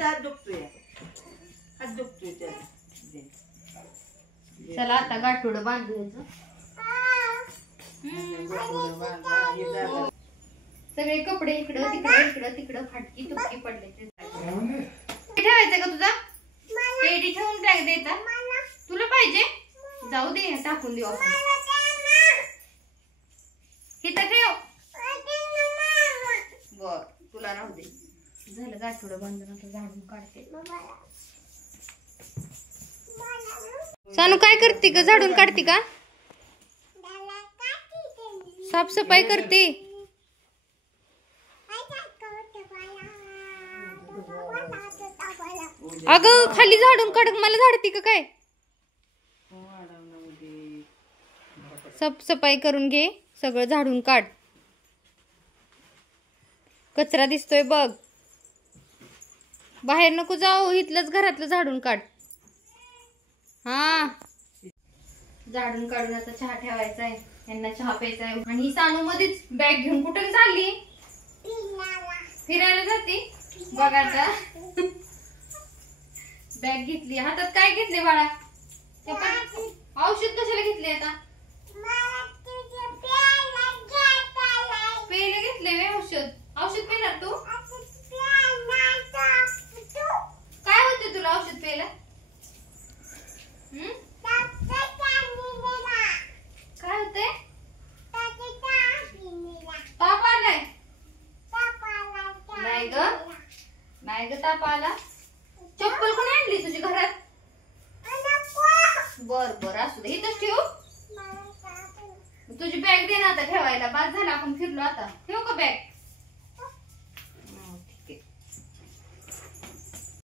हात दुखतोय चला आता गाठोडं बांधून सगळे कपडे इकडं तिकडं फाटकी तुटकी पडले. ठेवायचं का तुझा पेटी ठेवून टाक देता तुला पाहिजे जाऊ दे टाकून देऊ आपण इथं ठेव बर तुला राहू दे. झालं गाठोडं बांधून आता झाडून काढते. सानू काय करते का झाडून काढते का साफसफाई करते. अगं खाली झाडून काढ मला झाडते का काय. साफसफाई करून घे सगळं झाडून काढ. कचरा दिसतोय बघ बाहेर नको जाऊ इथलंच घरातलं झाडून काढ. हा झाडून काढून आता चहा ठेवायचा आहे यांना चहा प्यायचा आहे. आणि ही सानू मध्येच बॅग घेऊन कुठे चालली फिरायला जाते बघायचा. बॅग घेतली हातात काय घेतले बाळा औषध कशाला घेतले आता पेले घेतले औषध औषध पेणार तू काय होते तुला औषध पेला काय होते ताप आलाय नाही ग ताप आला. चप्पल कोणी आणली तुझी घरात बर बर असू दे इथंच ठेव. तुझी बॅग दे ना आता ठेवायला बाद झाला आपण फिरलो आता ठेव का बॅग